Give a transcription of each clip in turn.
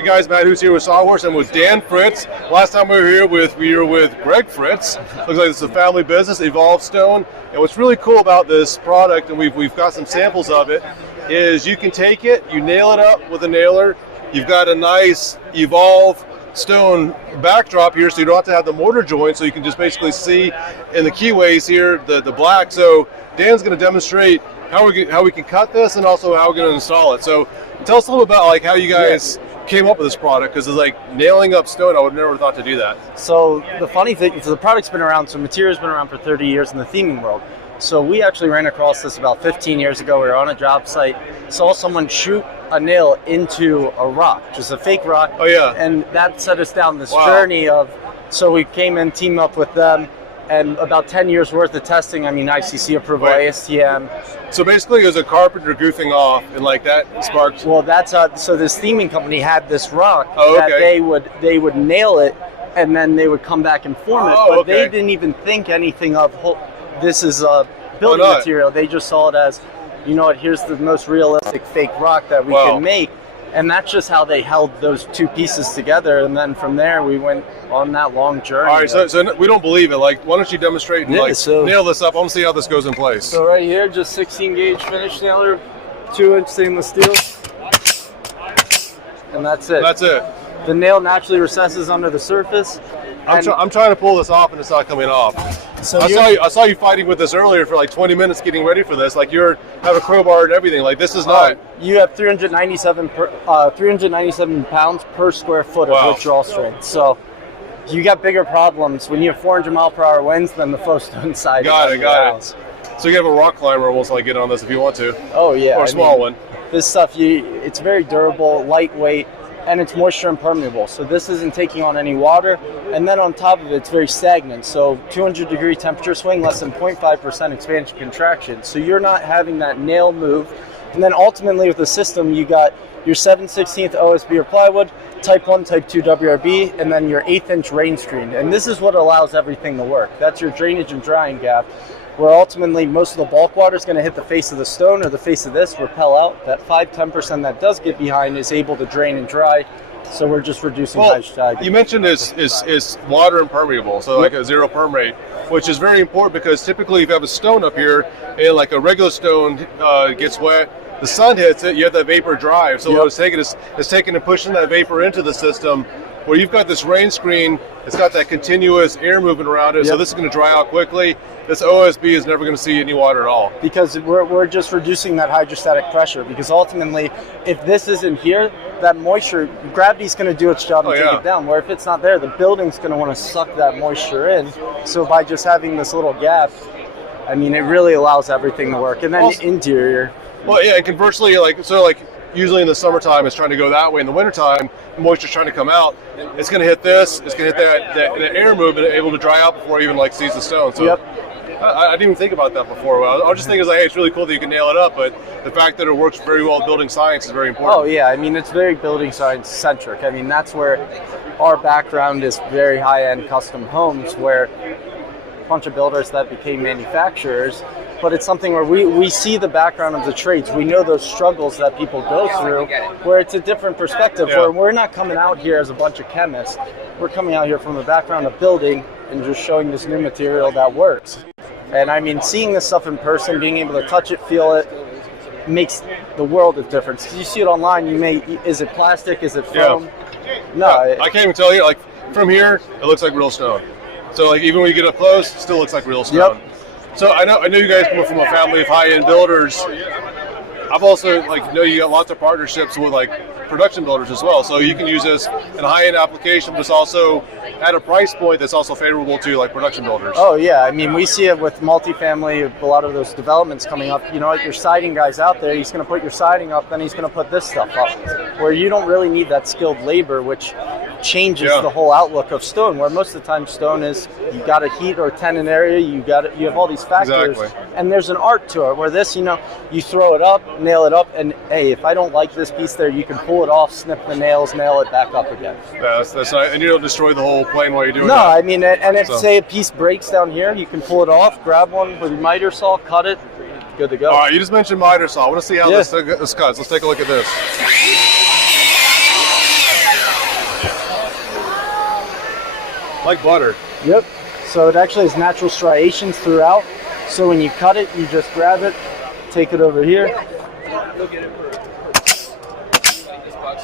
Hey guys, Matt Who's here with Sawhorse and with Dan Fritz. Last time we were with Greg Fritz. Looks like it's a family business, Evolve Stone. And what's really cool about this product, and we've got some samples of it, is you can take it, you nail it up with a nailer. You've got a nice Evolve Stone backdrop here, so you don't have to have the mortar joint, so you can just basically see in the keyways here the black. So Dan's going to demonstrate how we can cut this and also how we're going to install it. So tell us a little about like how you guys came up with this product, because it's like nailing up stone. I would never thought to do that. So the funny thing is the product's been around, so material's been around for 30 years in the theming world. So we actually ran across this about 15 years ago. We were on a job site, saw someone shoot a nail into a rock, just a fake rock. Oh yeah. And that set us down this journey of, so we came in, teamed up with them, and about 10 years worth of testing. I mean, ICC approval, ASTM. So basically, it was a carpenter goofing off, and like that sparked. Well, that's so this theming company had this rock that they would nail it, and then they would come back and form it. But they didn't even think anything of this is a building material. They just saw it as, you know what? Here's the most realistic fake rock that we can make. And that's just how they held those two pieces together, and then from there we went on that long journey. All right, so we don't believe it. Like, why don't you demonstrate and nail this up? I want to see how this goes in place. So right here, just 16 gauge finish nailer, 2-inch stainless steel, and that's it. That's it. The nail naturally recesses under the surface. I'm trying to pull this off, and it's not coming off. So I saw you fighting with this earlier for like 20 minutes getting ready for this. Like you have a crowbar and everything. Like this is not. You have 397 pounds per square foot of wood draw strength. So you got bigger problems when you have 400 mile per hour winds than the faux stone side. Got it. So you have a rock climber almost like get on this if you want to. Oh yeah. Or a small one. This stuff, it's very durable, lightweight, and it's moisture impermeable. So this isn't taking on any water. And then on top of it, it's very stagnant. So 200-degree temperature swing, less than 0.5% expansion contraction. So you're not having that nail move. And then ultimately with the system, you got your 7/16 OSB or plywood, type 1, type 2 WRB, and then your 1/8-inch rain screen. And this is what allows everything to work. That's your drainage and drying gap, where ultimately most of the bulk water is going to hit the face of the stone or the face of this, repel out. That 5-10% that does get behind is able to drain and dry. So we're just reducing hydrostatic. You mentioned is water impermeable, so like a zero perm rate, which is very important because typically if you have a stone up here and like a regular stone gets wet, the sun hits it, you have that vapor drive. So what it's taking is taking and pushing that vapor into the system. Where you've got this rain screen, it's got that continuous air moving around it, so this is going to dry out quickly. This OSB is never going to see any water at all. Because we're just reducing that hydrostatic pressure, because ultimately, if this isn't here, that moisture, gravity's going to do its job and take it down, where if it's not there, the building's going to want to suck that moisture in. So by just having this little gap, I mean, it really allows everything to work. And then the interior. Well, yeah, and conversely, usually in the summertime it's trying to go that way. In the wintertime, the moisture's trying to come out. It's going to hit this. It's going to hit that air movement, able to dry out before it even sees the stone. So I didn't even think about that before. I was just thinking, hey, it's really cool that you can nail it up, but the fact that it works very well with building science is very important. Oh yeah, I mean it's very building science centric. I mean that's where our background is, very high-end custom homes, where a bunch of builders that became manufacturers. But it's something where we see the background of the trades. We know those struggles that people go through, where it's a different perspective, where we're not coming out here as a bunch of chemists. We're coming out here from a background of building and just showing this new material that works. And I mean, seeing this stuff in person, being able to touch it, feel it, makes the world of difference. Because you see it online, is it plastic, is it foam? No. I can't even tell you, from here, it looks like real stone. So even when you get up close, it still looks like real stone. So I know you guys come from a family of high-end builders. I've also know you got lots of partnerships with production builders as well. So you can use this in a high-end application, but it's also at a price point that's also favorable to production builders. Oh yeah, I mean we see it with multifamily, a lot of those developments coming up. You know, your siding guy's out there, he's going to put your siding up, then he's going to put this stuff up, where you don't really need that skilled labor, which changes the whole outlook of stone, where most of the time stone is you got a heat or tenon area, you have all these factors, and there's an art to it, where this, you throw it up, nail it up, and hey, if I don't like this piece there, you can pull it off, snip the nails, nail it back up again. Yeah, that's nice. And you don't destroy the whole plane while you're doing that. No, I mean, and if say a piece breaks down here, you can pull it off, grab one with your miter saw, cut it, good to go. All right, you just mentioned miter saw. I want to see how this cuts. Let's take a look at this. Like butter. Yep. So it actually has natural striations throughout. So when you cut it, you just grab it, take it over here,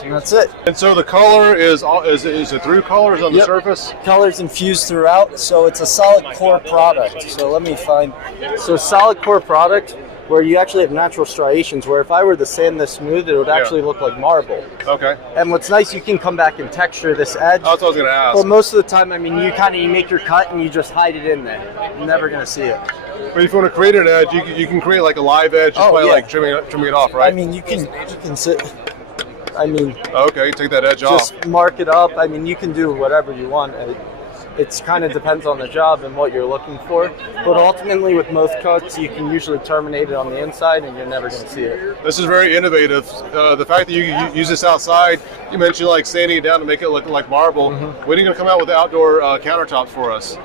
and that's it. And so the color is it through colors on the surface? Colors infused throughout, so it's a solid core product. So let me find. So solid core product where you actually have natural striations, where if I were to sand this smooth, it would actually look like marble. Okay. And what's nice, you can come back and texture this edge. That's what I was going to ask. Well, most of the time, I mean, you make your cut and you just hide it in there. You're never going to see it. But if you want to create an edge, you can create like a live edge just by like trimming it off, right? I mean, you can sit. I mean, okay, take that edge off. Just mark it up. I mean, you can do whatever you want. It's kind of depends on the job and what you're looking for. But ultimately, with most cuts, you can usually terminate it on the inside, and you're never going to see it. This is very innovative. The fact that you use this outside, you mentioned like sanding it down to make it look like marble. When are you going to come out with outdoor countertops for us?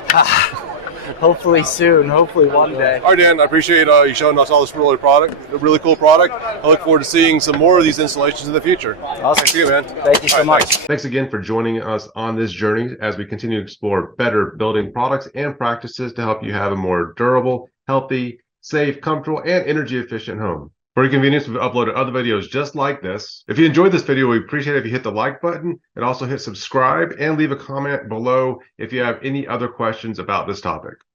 Hopefully soon. Hopefully one day. All right, Dan, I appreciate you showing us all this really cool product. I look forward to seeing some more of these installations in the future. Awesome. Thank you, man. Thank you so much. Thanks again for joining us on this journey as we continue to explore better building products and practices to help you have a more durable, healthy, safe, comfortable, and energy efficient home. For your convenience, we've uploaded other videos just like this. If you enjoyed this video, we appreciate it if you hit the like button and also hit subscribe and leave a comment below if you have any other questions about this topic.